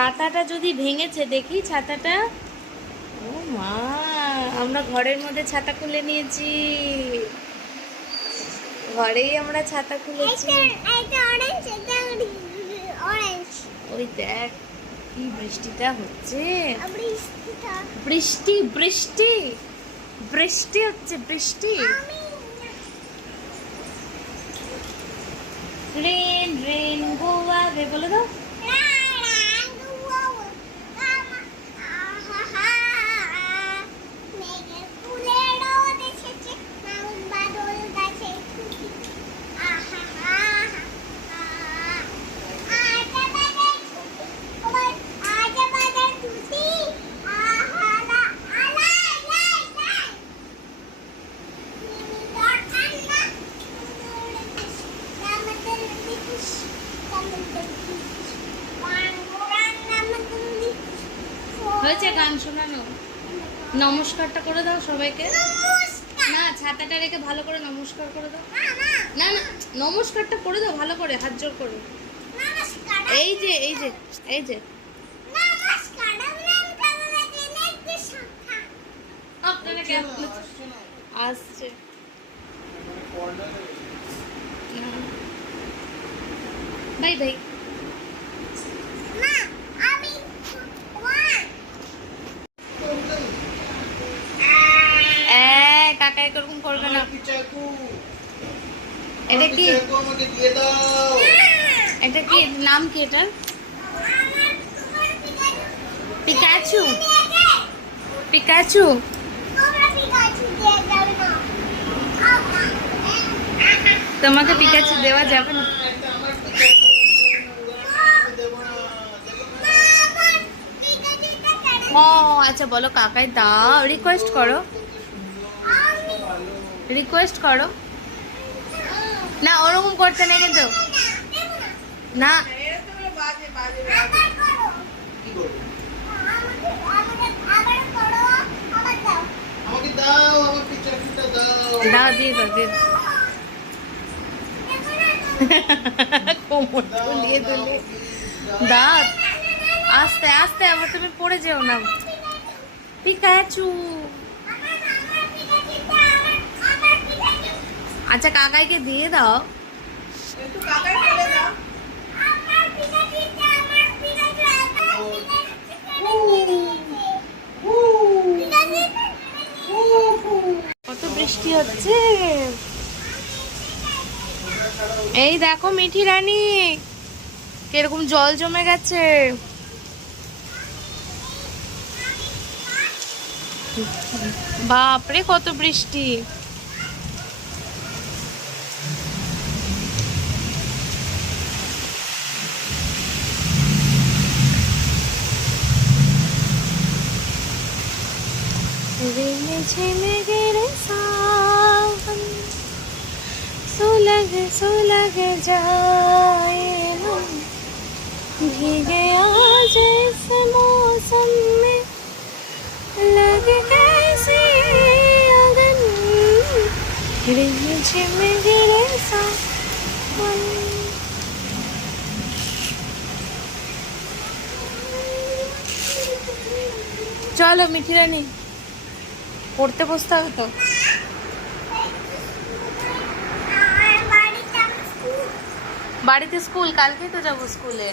ছাতাটা যদি ভেঙেছে দেখি ছাতাটা। ও মা, আমরা ঘরের মধ্যে ছাতা খুলে নিয়েছি। ঘরেই আমরা ছাতা খুলেছি। ওই দেখ কি বৃষ্টিটা হচ্ছে। বৃষ্টি বৃষ্টি বৃষ্টি হচ্ছে, বৃষ্টি। রেন রেন গো আওয়ে, বলে দাও। হয়েছে গান শোনানো? নমস্কারটা করে দাও সবাইকে। না, ছাতাটা রেখে ভালো করে নমস্কার করে দাও। না না, নমস্কারটা করে দাও ভালো করে, হাত জোর করে। এই যে এই যে এই যে আসছে। Bye bye. কাকা এরকম করবে না। এটা কি, এটা কি নাম কি এটার? Pikachu, Pikachu. তোমাকে পিকাচু দেওয়া যাবে না। ও আচ্ছা, বলো কাকাই দাও, রিকোয়েস্ট করো, রিকোয়েস্ট করো। না ওরকম করতে নেই কিন্তু, না। দাও, দিয়ে দাও, দিয়ে কোমর দুলিয়ে দুলিয়ে দাও। আস্তে আস্তে, আবার তুমি পড়ে যেও না। পিকাচু। আচ্ছা কাকাইকে দিয়ে দাও। কত বৃষ্টি হচ্ছে। এই দেখো মিঠি রানী, কিরকম জল জমে গেছে। বাপরে কত বৃষ্টি। सुलग सुलग जाए हम, भीगे आज इस मौसम में, लगे कैसे अगन, रिमझिम गिरे सावन। চলো মিঠি রানী, পড়তে বসতে হবে তো। বাড়িতে স্কুল, কালকেই তো যাবো স্কুলে।